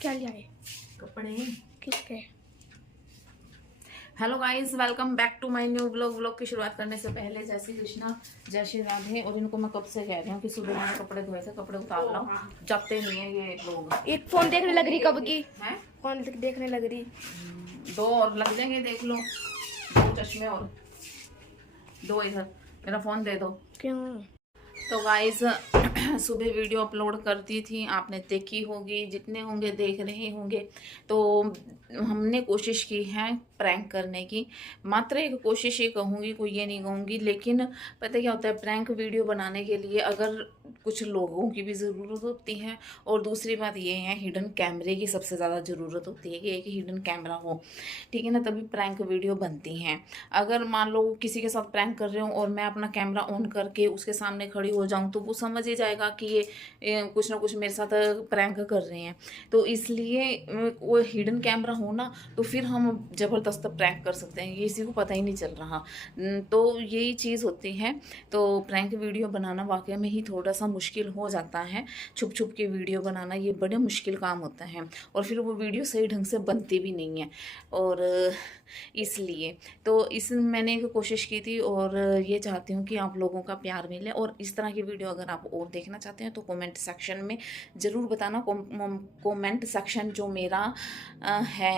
क्या लिया है? कपड़े। किसके? Hello guys, welcome back to my new vlog की शुरुआत करने से पहले जय श्री कृष्णा, जय श्री राधे। और इनको मैं कब से कह रही हूँ कि सुबह मैंने कपड़े धोए थे, कपड़े उतार लाओ, जपते नहीं है ये लोग। एक फोन देखने लग रही कब की है? फोन देखने लग रही। 2 और लग जाएंगे, देख लो। 2 चश्मे और 2 इधर। मेरा फोन दे दो। क्यों? तो गाइस सुबह वीडियो अपलोड करती थी, आपने देखी होगी, जितने होंगे देख रहे होंगे। तो हमने कोशिश की है प्रैंक करने की, मात्र एक कोशिश ही कहूँगी, कोई ये नहीं कहूँगी। लेकिन पता क्या होता है, प्रैंक वीडियो बनाने के लिए अगर कुछ लोगों की भी ज़रूरत होती है, और दूसरी बात ये है हिडन कैमरे की सबसे ज़्यादा ज़रूरत होती है कि एक हिडन कैमरा हो, ठीक है ना, तभी प्रैंक वीडियो बनती हैं। अगर मान लो किसी के साथ प्रैंक कर रहे हो और मैं अपना कैमरा ऑन करके उसके सामने खड़ी हो जाऊं, तो वो समझ ही जाएगा कि ये कुछ ना कुछ मेरे साथ प्रैंक कर रहे हैं। तो इसलिए वो हिडन कैमरा हो ना, तो फिर हम ज़बरदस्त प्रैंक कर सकते हैं, ये किसी को पता ही नहीं चल रहा। तो यही चीज़ होती है। तो प्रैंक वीडियो बनाना वाकई में ही थोड़ा सा मुश्किल हो जाता है। छुप छुप के वीडियो बनाना ये बड़े मुश्किल काम होता है, और फिर वो वीडियो सही ढंग से बनती भी नहीं है। और इसलिए तो मैंने एक कोशिश की थी, और ये चाहती हूँ कि आप लोगों का प्यार मिले। और इस तरह की वीडियो अगर आप और देखना चाहते हैं तो कमेंट सेक्शन में ज़रूर बताना। कमेंट सेक्शन जो मेरा है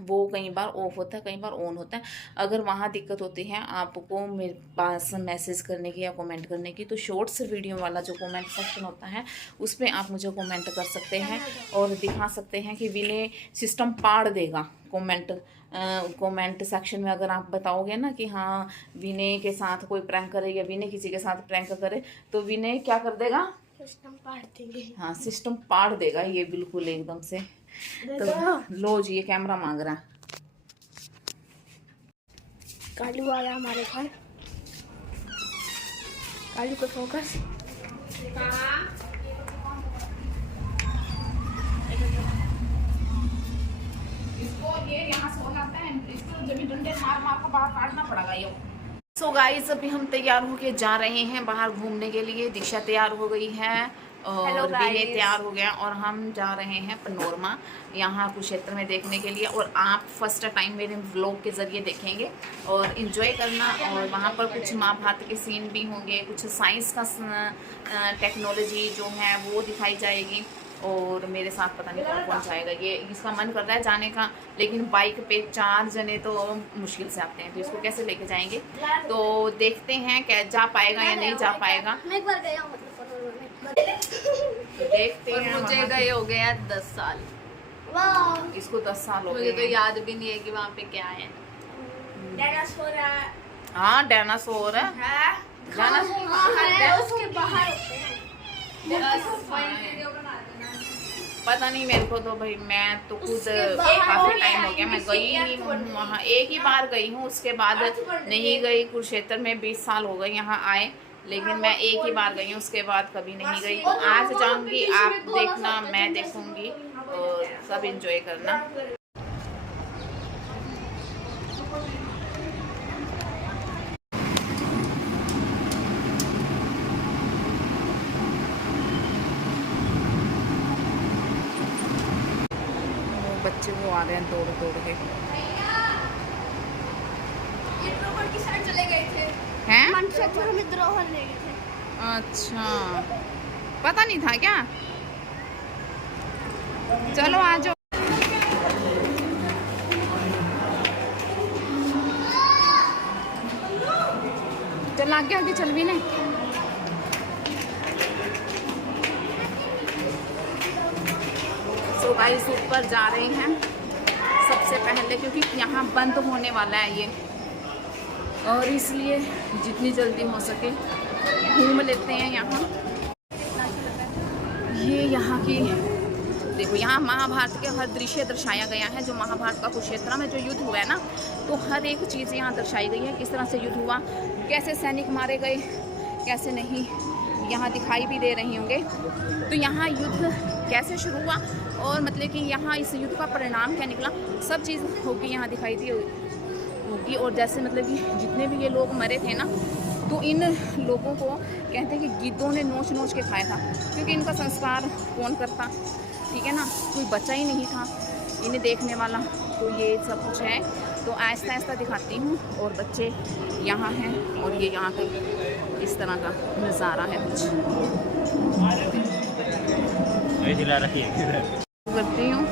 वो कई बार ऑफ होता है, कई बार ऑन होता है। अगर वहाँ दिक्कत होती है आपको मेरे पास मैसेज करने की या कमेंट करने की, तो शॉर्ट्स वीडियो वाला जो कमेंट सेक्शन होता है उस पर आप मुझे कमेंट कर सकते हैं और दिखा सकते हैं कि विनय सिस्टम पाड़ देगा। कमेंट सेक्शन में अगर आप बताओगे ना कि हाँ विनय के साथ कोई प्रैंक करे या विनय किसी के साथ प्रैंक करे, तो विनय क्या कर देगा? सिस्टम पाड़ देंगे। हाँ, सिस्टम पाड़ देगा ये बिल्कुल एकदम से। तो लो जी, ये कैमरा मांग रहा है। कालू आया हमारे घर। कालू को फोकस। ये यहाँ से हो जाता है, इसको जब डंडे मार मार कर बाहर काटना पड़ेगा ये। सो गाइस, अभी हम तैयार होके जा रहे हैं बाहर घूमने के लिए। दिशा तैयार हो गई है और विनय तैयार हो गया, और हम जा रहे हैं पनोरमा, यहाँ कुरुक्षेत्र में देखने के लिए। और आप फर्स्ट टाइम मेरे व्लॉग के ज़रिए देखेंगे और इन्जॉय करना। और वहाँ पर कुछ महाभारत के सीन भी होंगे, कुछ साइंस का टेक्नोलॉजी जो है वो दिखाई जाएगी। और मेरे साथ पता नहीं कौन कौन जाएगा, ये इसका मन कर रहा है जाने का, लेकिन बाइक पे 4 जने तो मुश्किल से आते हैं, तो इसको कैसे लेके जाएंगे। तो देखते हैं क्या जा पाएगा या नहीं जा पाएगा, देखते हैं। मुझे गए हो गया 10 साल। इसको 10 साल हो गए। मुझे तो याद भी नहीं है कि वहाँ पे क्या है। डायनासोर है। हाँ, डायनासोर है। उसके बाहर होते हैं। पता नहीं मेरे को, तो भाई मैं तो खुद काफी टाइम हो गया, मैं गई नहीं वहाँ। एक ही बार गई हूँ, उसके बाद नहीं गई। कुरुक्षेत्र में 20 साल हो गए यहाँ आए, लेकिन मैं एक ही बार गई हूँ, उसके बाद कभी नहीं गई। तो आज जाऊंगी, आप देखना, मैं देखूंगी, और सब एंजॉय करना। बच्चे वो आ रहे हैं दौड़ दौड़ के। की साइड चले गए थे हैं? मनसेक्टर में द्रोहर ले गए थे। अच्छा, पता नहीं था क्या? चलो आ जाओ। चल आगे आगे चल भी नहीं। तो गाइस ऊपर जा रहे हैं सबसे पहले, क्योंकि यहाँ बंद होने वाला है ये, और इसलिए जितनी जल्दी हो सके घूम लेते हैं यहाँ। ये यहाँ की देखो, यहाँ महाभारत के हर दृश्य दर्शाया गया है। जो महाभारत का कुरुक्षेत्र में जो युद्ध हुआ है ना, तो हर एक चीज़ यहाँ दर्शाई गई है। किस तरह से युद्ध हुआ, कैसे सैनिक मारे गए, कैसे नहीं, यहाँ दिखाई भी दे रही होंगे। तो यहाँ युद्ध कैसे शुरू हुआ, और मतलब कि यहाँ इस युद्ध का परिणाम क्या निकला, सब चीज़ होगी यहाँ दिखाई दी होगी। और जैसे मतलब कि जितने भी ये लोग मरे थे ना, तो तो इन लोगों को कहते हैं कि गिद्धों ने नोच नोच के खाया था, क्योंकि इनका संस्कार कौन करता, ठीक है ना, कोई बच्चा ही नहीं था इन्हें देखने वाला। तो ये सब कुछ है, तो आहिस्ता आहिस्ता दिखाती हूँ। और बच्चे यहाँ हैं और ये यहाँ का इस तरह का नज़ारा है कुछ। करती हूँ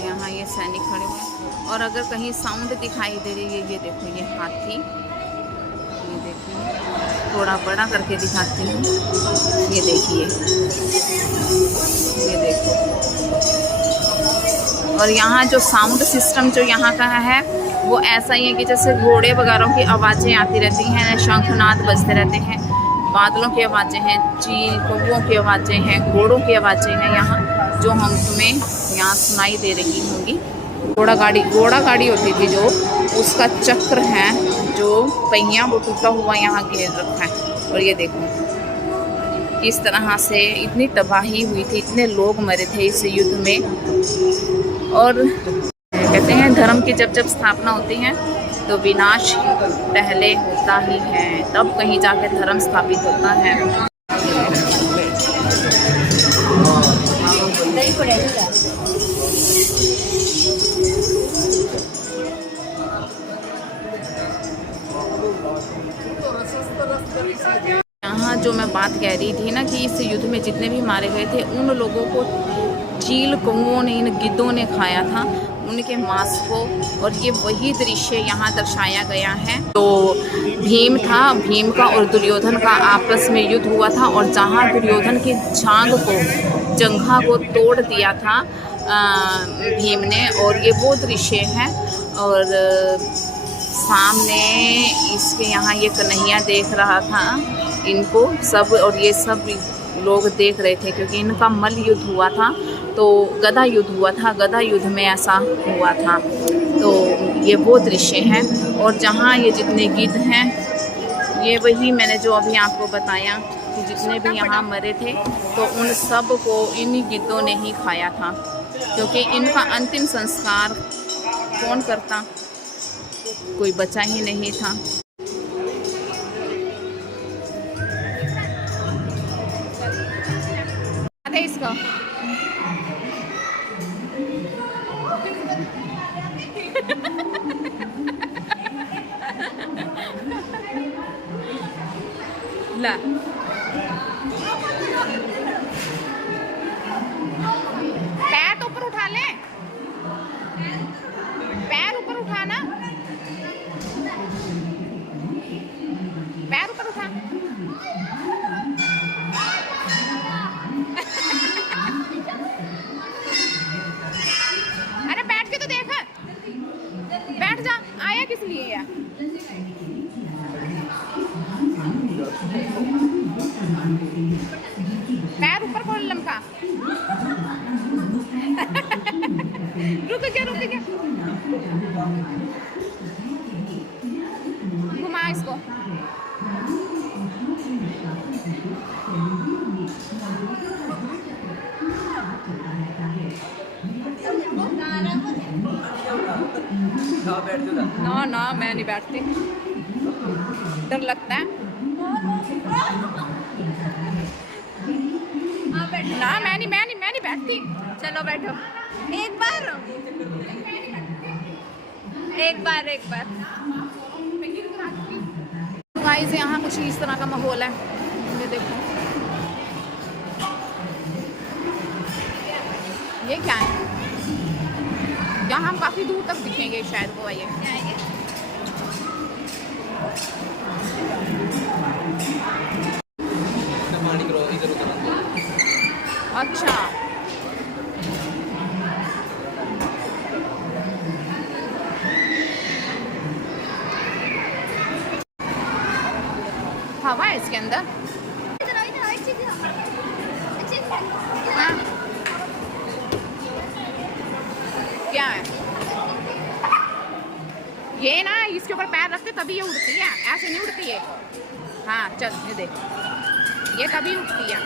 यहाँ ये सैनिक खड़े हुए हैं। और अगर कहीं साउंड दिखाई दे रही है, ये देखो ये हाथी, ये देखिए थोड़ा बड़ा करके दिखाती हूँ, ये देखिए, ये देखो। और यहाँ जो साउंड सिस्टम जो यहाँ का है वो ऐसा ही है कि जैसे घोड़े वगैरह की आवाज़ें आती रहती हैं, शंखनाद बजते रहते हैं, बादलों की आवाज़ें हैं, चील कौवों की आवाज़ें हैं, घोड़ों की आवाज़ें हैं यहाँ, जो हम तुम्हें यहाँ सुनाई दे रही होंगी। घोड़ा गाड़ी होती थी जो, उसका चक्र है जो पहिया वो टूटा हुआ यहाँ घेर रखा है। और ये देखो इस तरह से इतनी तबाही हुई थी, इतने लोग मरे थे इस युद्ध में। और कहते हैं धर्म की जब जब स्थापना होती है तो विनाश पहले होता ही है, तब कहीं जाके धर्म स्थापित होता है। यहाँ जो मैं बात कह रही थी ना कि इस युद्ध में जितने भी मारे गए थे उन लोगों को चील कौवों ने, इन गिद्धों ने खाया था, उनके मांस को। और ये वही दृश्य यहाँ दर्शाया गया है। तो भीम था, भीम का और दुर्योधन का आपस में युद्ध हुआ था, और जहाँ दुर्योधन की जंघा को तोड़ दिया था भीम ने, और ये वो दृश्य है। और सामने इसके यहाँ ये कन्हैया देख रहा था इनको सब, और ये सब लोग देख रहे थे क्योंकि इनका मल्ल युद्ध हुआ था, तो गदा युद्ध हुआ था, गदा युद्ध में ऐसा हुआ था। तो ये वो दृश्य हैं। और जहाँ ये जितने गिद्ध हैं, ये वही मैंने जो अभी आपको बताया कि जितने भी यहाँ मरे थे तो उन सब को इन गिद्धों ने ही खाया था, क्योंकि इनका अंतिम संस्कार कौन करता, कोई बचा ही नहीं था। इसका ला पैर तो ऊपर उठा ले, पैर ऊपर उठाना, पैर ऊपर उठा। अरे बैठ के तो देख, बैठ जा, आया किस लिए यार? पैर ऊपर खोल लमका। रुक गया घुमा इसको। ना मैं नहीं बैठती, डर लगता है। ना मैं नहीं बैठती। चलो बैठो, एक बार तो गाइस यहाँ कुछ इस तरह का माहौल है, ये देखो। ये क्या है? यहाँ हम काफ़ी दूर तक दिखेंगे शायद। वो आइए, अच्छा हवा है इसके अंदर। हाँ। क्या है ये? ना इसके ऊपर पैर रखते तभी ये उड़ती है, ऐसे नहीं उड़ती है। हाँ चल ये देख, ये कभी उठती है।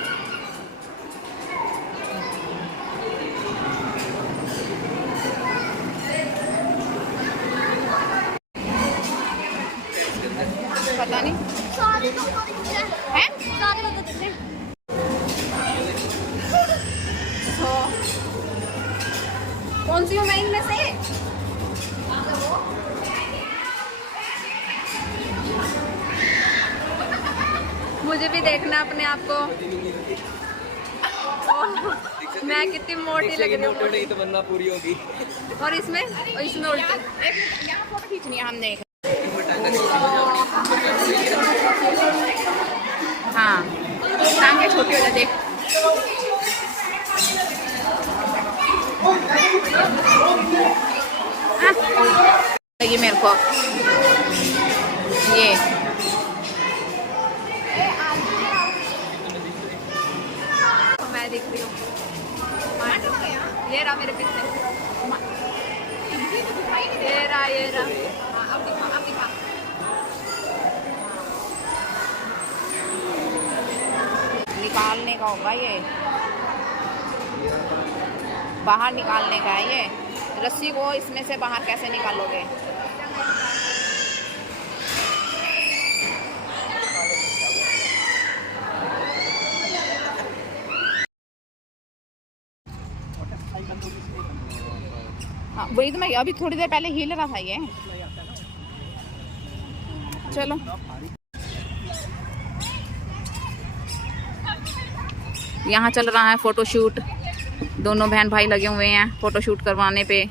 पता नहीं सारे तो दिखते हैं। है सारे तो दिखते हैं। तो कौन सी हूँ मैं इनमें से? मुझे भी देखना अपने आप को। मैं कितनी मोटी लग रही हूँ। नहीं तो बनना पूरी होगी। और इसमें उल्टी। यहाँ फोटो खींचनी है हमने। हाँ टांगे छोटी हो जाए देख। ये मेरे को ये मैं दिख रही हूँ। ये रहा मेरे पीछे। ये रहा। हाँ, अब दिखा। निकालने का होगा ये, बाहर निकालने का है ये। रस्सी को इसमें से बाहर कैसे निकालोगे? हाँ वही तो मैं अभी थोड़ी देर पहले हिल रहा था ये। चलो यहाँ चल रहा है फोटोशूट। दोनों बहन भाई लगे हुए हैं फोटोशूट करवाने पे।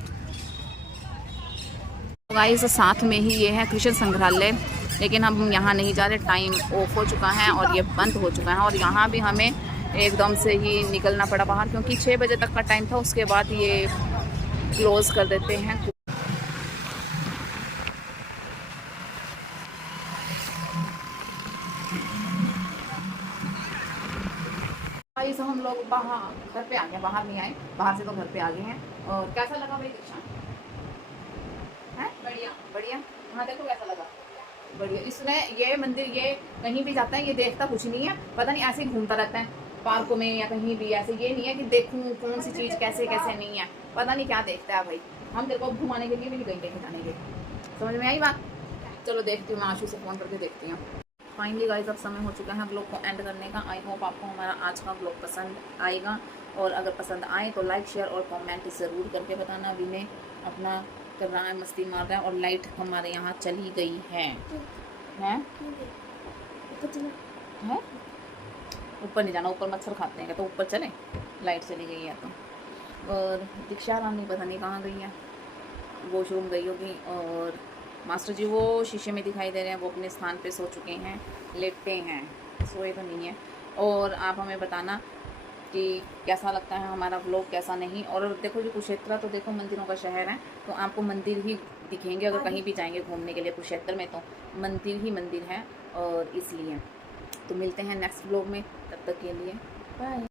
गाइस साथ में ही ये है कृष्ण संग्रहालय, लेकिन हम यहाँ नहीं जा रहे, टाइम ऑफ हो चुका है और ये बंद हो चुका है। और यहाँ भी हमें एकदम से ही निकलना पड़ा बाहर, क्योंकि 6 बजे तक का टाइम था, उसके बाद ये क्लोज कर देते हैं। गाइस हम लोग बाहर घर पे आ गए, बाहर नहीं आए, बाहर से तो घर पे आ गए हैं। और कैसा लगा भाई दीक्षा? है बढ़िया। हाँ देखो कैसा लगा, बढ़िया। इसमें ये मंदिर ये कहीं भी जाता है ये देखता कुछ नहीं है, पता नहीं ऐसे ही घूमता रहता है पार्कों में या कहीं भी। ऐसे ये नहीं है कि देखूं कौन सी चीज़ कैसे कैसे नहीं है, पता नहीं क्या देखता है भाई। हम तेरे को घुमाने के लिए भी नहीं कहीं लेके जाने के, समझ में आई बात? चलो देखती हूँ, मैं आशु से फ़ोन करके देखती हूँ। फाइनली गाइस अब समय हो चुका है ब्लॉग को एंड करने का। आई होप आपको हमारा आज का ब्लॉग पसंद आएगा, और अगर पसंद आए तो लाइक शेयर और कमेंट ज़रूर करके बताना। विनय अपना कर रहा है, मस्ती मार रहा है, और लाइट हमारे यहाँ चली गई है। ऊपर नहीं जाना, ऊपर मच्छर खाते हैं, तो ऊपर चले, लाइट चली गई है तो। और दीक्षा रानी पता नहीं कहाँ गई है, वॉशरूम गई होगी। और मास्टर जी वो शीशे में दिखाई दे रहे हैं, वो अपने स्थान पे सो चुके हैं, लेटे हैं, सोए तो नहीं है। और आप हमें बताना कि कैसा लगता है हमारा व्लॉग, कैसा नहीं। और देखो जो कुरुक्षेत्र तो देखो मंदिरों का शहर है, तो आपको मंदिर ही दिखेंगे अगर कहीं भी जाएंगे घूमने के लिए। कुरुक्षेत्र में तो मंदिर ही मंदिर है, और इसलिए तो मिलते हैं नेक्स्ट व्लॉग में, तब तक के लिए बाय।